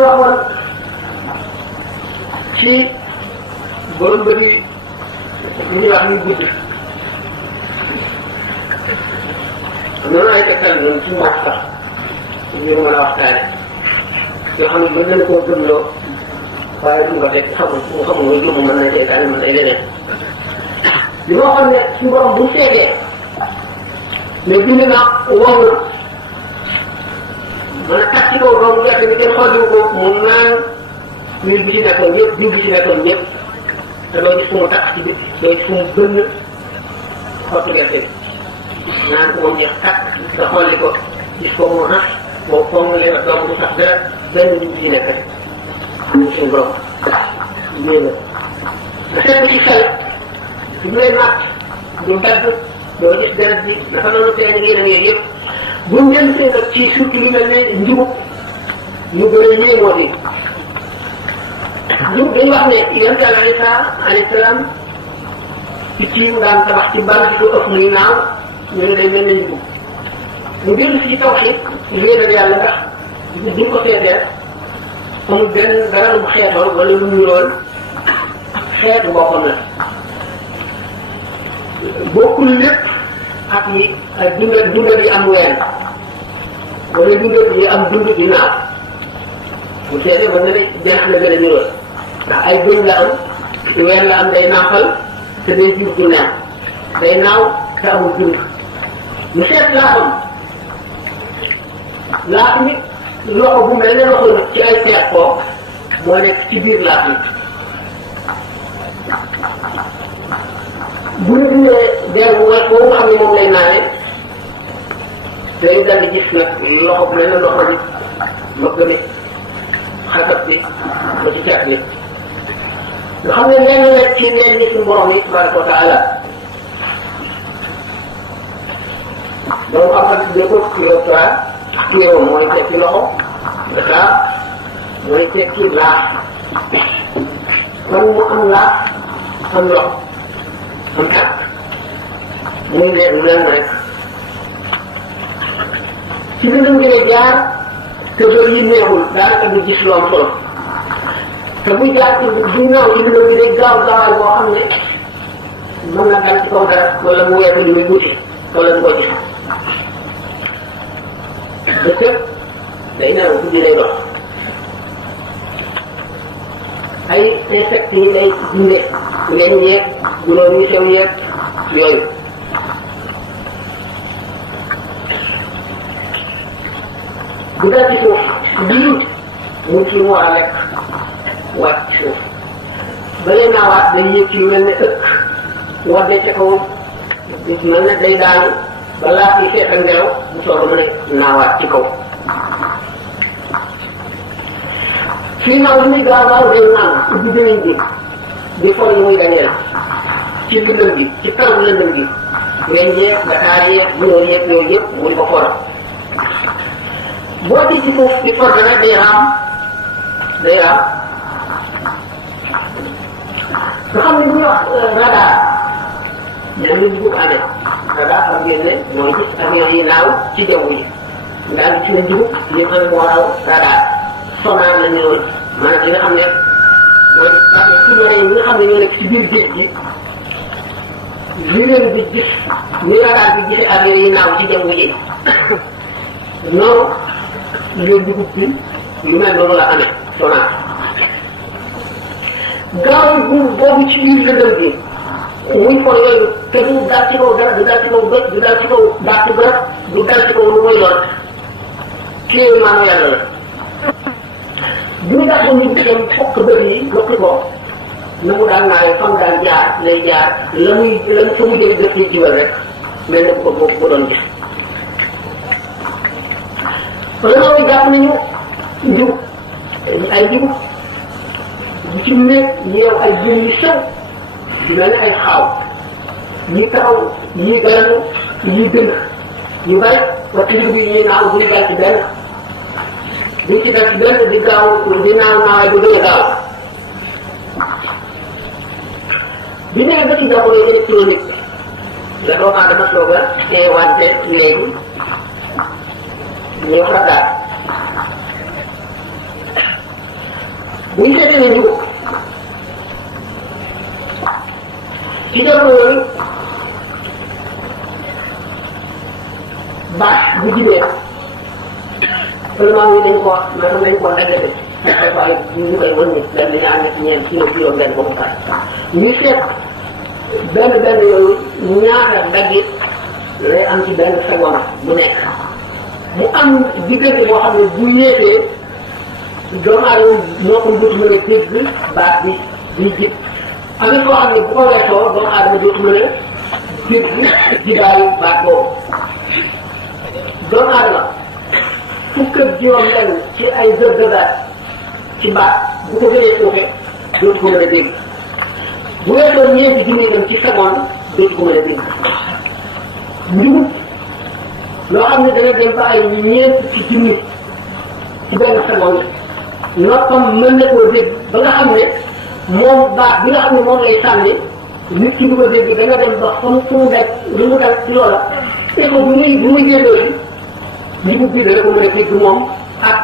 waxoon ci borom bëri li ñuy wax ni gudd noonu ay tegtal noonu ci mbokk sax ñu mën a waxtaane yoo xam ne mën nañu koo gëmloo waaye duñ ko teg xamul mooy gëmu mën na seetaane mën ay leneen li ma waxoon ne suñu borom bu seetee mais bind na wow na mën a tax ci kaw doomu gerte bi kenn xooliwu ko mu naan huile bi ci nekkoon ñëpp jiw bi ci nekkoon ñëpp te doo gis fu mu tax ci biti doo gis fu mu bënn xottu gerte bi naan ko moom jeex tàkk nga xolli ko gis ko mu nax boo foog nga leen doom bu sax dara benn jiw bi ci nekk rek ñu suñu borom lii la nga seet ci xel su ñu lay natt du dagg doo gis deret bi naka noonu teeñ ak yeneen yooyu yëpp buñ dem see nag ci surtout lu mel ne njubub ñu gën a yéemoo di njub dañu wax ne yonent Yàlla Isa alayhi salaam picc yi mu daan tabax ci bànn di ko ëpp muy naaw ñu ne day mel ne njubub mu dellu si ci tawxiid wéetal yàlla ndax duñ ko seetee amul benn dara lu mu xeetoon wala lu mu lool xeetu boppam la bokkul lépp ak yi ay dundal yi am ween wala dundal yi am dund di naaw bu seetee ba ne ne janax la gën a ñuróol ndax ay bëñ la am ween la am day naafal te day jur du neen day naaw te amul dund mu seet laafam laaf mi loxo bu mel ne loxo nag ci ay seet koo moo nekk ci biir laaf yi bu ñu dindee der bu wet boobu nga xam ne moom lay naane dañu dal di gis nag loxo bu mel ne loxo bi mbëgg mi xasab bi ba ci cat bi nga xam ne lenn la ci leen ni suñu borom yi tabaraka wa taala donc xam nga tuddee ko kilotra kilo mooy tekki loxo data mooy tekki laaf kon mu am laaf am loxo am tàkk muy leen rek ci bindam gi lay jaar te loolu yi neexul daanaka du gis lu am solo te muy jaar ci ginnaaw ci bindam gi day gaaw gaawaay boo xam ne mën na dal ci kaw dara wala mu weesu li muy wuti wala mu ko gis dëkk day nelaw guddi lay dox ay insectes yi lay dundee leen yeeg gunóor yu sew yeeg yooyu bu dal ci suuf lii mu ci mu war a lekk wàcc ci suuf ba leen naawaat day yéeg ci lu mel ne ëkk wadde ca kaw gis mel ne day daanu ba laaf yi fees ak ngelaw mu soog a mën a naawaat ci kaw fii naaw li muy gaaw gaaw day naan ubbi dëniñ bi di fol lu muy gañeel ci lëndëm gi ci kanam lëndëm gi weñ yeeg gataar yeeg gunóor yeeg yooyu yëpp mu di ko for boo di ci suuf di for nag day raam nga xam ne bu ñuy wax radar ñeneen ñi dugub amee radar xam ngeen ne mooy gis avion yi naaw ci jaww ji daal di ci ne dugub ñu xam ne moo raw radar sonar la ñu lool maanaam li nga xam ne mooy sous-marins yi nga xam ne ñoo nekk ci biir géej gi li leen di gis ni radar bi gisee avion yi naaw ci jaww ji noonu leen dugub bi lu mel noonu la amee sonar gaaw boobu ci biir lëndëm bi muy for yooyu te du daal ci kaw dara du daal ci kaw bët du daal ci kaw baatu garab du daal ci kaw lu muy lor kii maanu yàlla la bu ñu daal ñu dem fokk bët yi lokki ko na mu daan naawee fam daan jaar lay jaar la fa mu jëlee def ñu jibal rek mel na ko boobu doon gis loolu jàpp nañu njub ay njub bu ci nekk yeew ay jën yu sew di mel ne ay xaaw ñi taxaw ñi galanu ñi dënk ñu bari waxtu bi ñuy naaw bu ñu dal ci benn buñ ci dal ci benn di gaaw di naaw naawee bu gën a gaaw bi nekk ba ci jamono électronique la doomu aadama soog a teewante léegi ñuy wax radar bu ñu seetee ne njub ci jamono yooyu baax bu jibee vraiment dañ ko wax maanaam dañ ko dagate waaye ñu koy wan ni dañ dina am nekk ñeent kilo juróom benn ba mu pare ñu seet benn yooyu ñaata daggit lay am ci benn seconde bu nekk mu am diggante boo xam ne bu yéetee doomu aadama moo ko dootu mën a dégg baat bi di jib am na foo xam ne bu ko weesoo doomu aadama dootu mën a dégg jibaayu baat boobu doomu aadama fukk ak juróom benn ci ay heures de baat ci baat bu ko gënee suufee dootu ko mën a dégg bu weesoo ñeenti junni dem ci seconde dootu ko mën a dégg njub loo xam ne dana dem ba ay ñeent ci junni ci benn seconde noppam mën na koo dégg ba nga xam ne moom baat bi nga xam ne moom lay sànni nit ki du ko dégg da nga dem ba fu mu daj lu mu dal ci loola écho bu muy génnoo si njub bi dana ko mën a dégg moom ak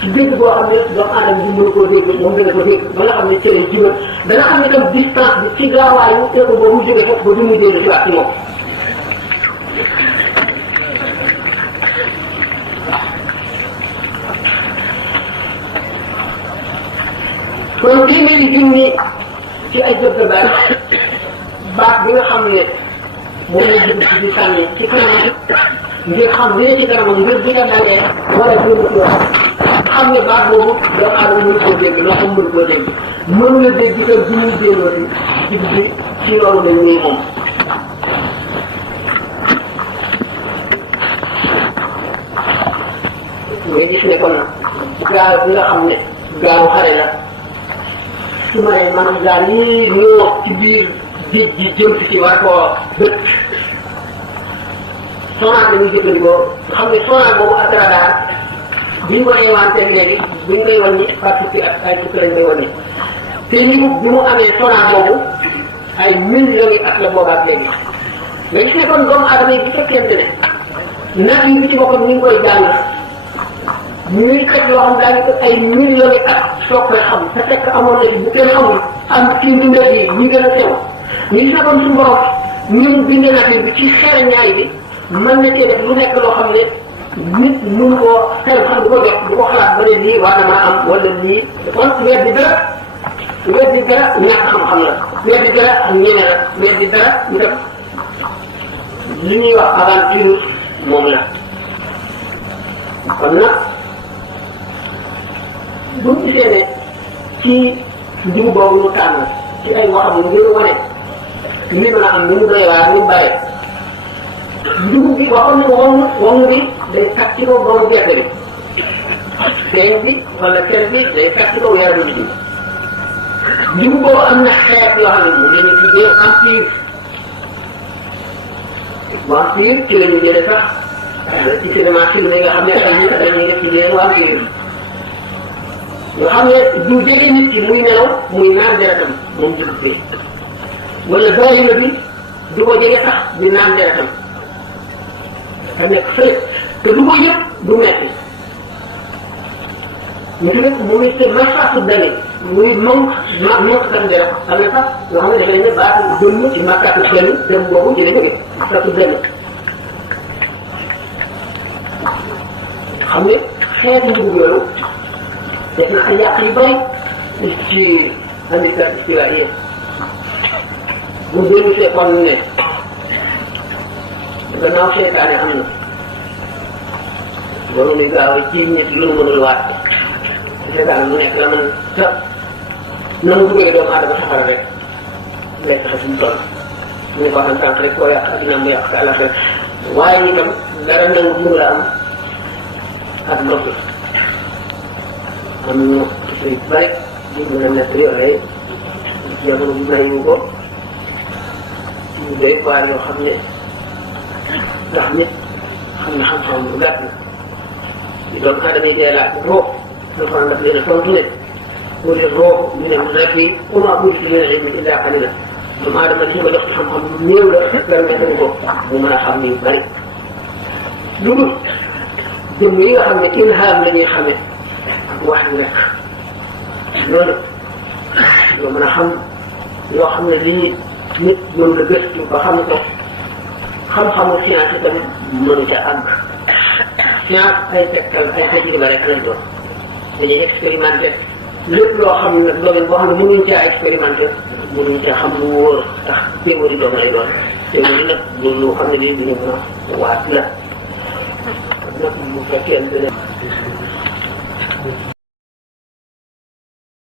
ci dégg boo xam ne doomu aadama bi mën koo dégg moom dana ko dégg ba nga xam ne ci lay jibal dana xam ne tam distance bi ci gaawaayu écho boobu jóge foofu ba du muy dégg si waat ci moom kon téeméeri junni ci ay jot baat bi nga xam ne moom la jëm ci di sànni ci kanam ngir xam li ne ci kanamam ngir bi nga dalee wala génn ci wax xam ne baat boobu doomu aadama mënu koo dégg loo xam mënu koo dégg mënu la dégg itam bu muy dégloo si bi ci loolu lañ ñuy moom nga gis ne kon gaal bi nga xam ne gaalu xare la su ma nee maanaam gaal yi ñoo ci biir géej gi jëm si ci war koo bët sonar dañuy jëfandikoo xam ne sonar boobu ak radar bi ñu ko inventé léegi bu ñu koy wàññi par fukki ak ay fukki lañ koy wàññi te bi mu amee sonar boobu ay millions yi at la boobaat léegi nga gis ne kon doomu aadama yi bu fekkente ne nag yi bi ci boppam ñu ngi koy jàng ñuy xet yoo xam daañu ko ay millions yi at soog koy xam te fekk amoon na ci bu kenn xamul am ci mbindeef yi ñi gën a sew ñu gis ne kon suñu borom ñun bindee nature bi ci xeer ñaay bi mën na cee def lu nekk loo xam ne nit mun koo xel xam du ko jot du ko xalaat ba ne lii war na maa am wala lii kon weddi dara ñàkk xam-xam la weddi dara ak ñeme la weddi dara ñu def li ñuy wax aventure moom la kon nag bu ñu gisee ne ci njiw boobu ñu tànn ci ay waxam ngir wane li mën a am ni mu doy waar ni mu bare dugub bi waxoon na woŋ bi day tag ci kaw boobu gerte bi feeñ bi wala ker bi day tag ci kaw yaramu bi dugub boobu am na xeet yoo xam ne moom la ñu tuddee vampire ci la ñu jëlee sax ci cinéma film yi nga xam ne ay nit dañuy def ci leen vampire nga xam ne du jege nit ki muy nelaw muy naan deretam moom dugub bi wala bàyyi bi du ko jege sax di naan deretam te nekk fële te du ko yëpp du metti ñu tuddee mu ngi te massatu dane muy manque kan deret am na sax yoo xam ne dafay ne baatu dënn ci makkatu dënn dem boobu ci la jóge massatu dënn xam ne xeetu njugub yooyu def na ay yàq yu bari ci handicap spirituel bu dellu see kon ne gannaaw seytaane am na loolu muy gaaw a ci nit lu mu mënul waat seytaane mu nekk la mën sa na mu duggee doomu aadama safara rek lekk xa suñu toll mu ne ko xam sànq rek koo yàq addina mu yàq sa àllaxira waaye itam dara nangu mënu la am ak ndox am ñu yu bari di mën a nekk yooyu jamono bi mayu ko ñu doy waar yoo xam ne ndax nit xam ne xam-xam bu gàtt la di doomu aadama yi dee laaj roo dafa ndax leen a tontu ne mu ne roo ñu ne mu nekk yi comment bu ci leen ilmi illa qalila doomu aadama li ñu ko jox ci xam-xam lu néew la permettre ko mu mën a xam ni bari lu dul jëmm yi nga xam ne ilham la ñuy xamee wax ni rek loolu yoo mën a xam yoo xam ne lii nit mën na gëstu ba xam ko xam-xamu science yi tamit mënu ca àgg science ay tegtal ay tajriba rek lañ doon dañuy expérimenté lépp loo xam ne nag domaine boo xam ne mënuñ caa expérimenté mënuñ caa xam lu wóor ndax théorie doom lay doon théorie nag loolu xam ne bii du ñu mën a waat la nag bu fekkee